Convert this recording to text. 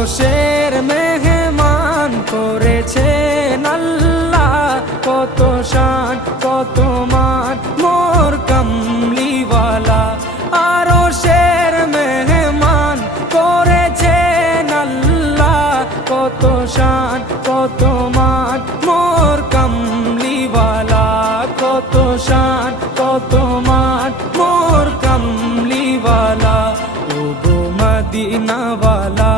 আরশের মেহমান করেছেন আল্লাহ, কত শান কত মান মোর কামলিওয়ালা। আরশের মেহমান করেছেন আল্লাহ, কত শান কত মান মোর কামলিওয়ালা, কত শান কত মান মোর কামলিওয়ালা। ও গো মদিনাওয়ালা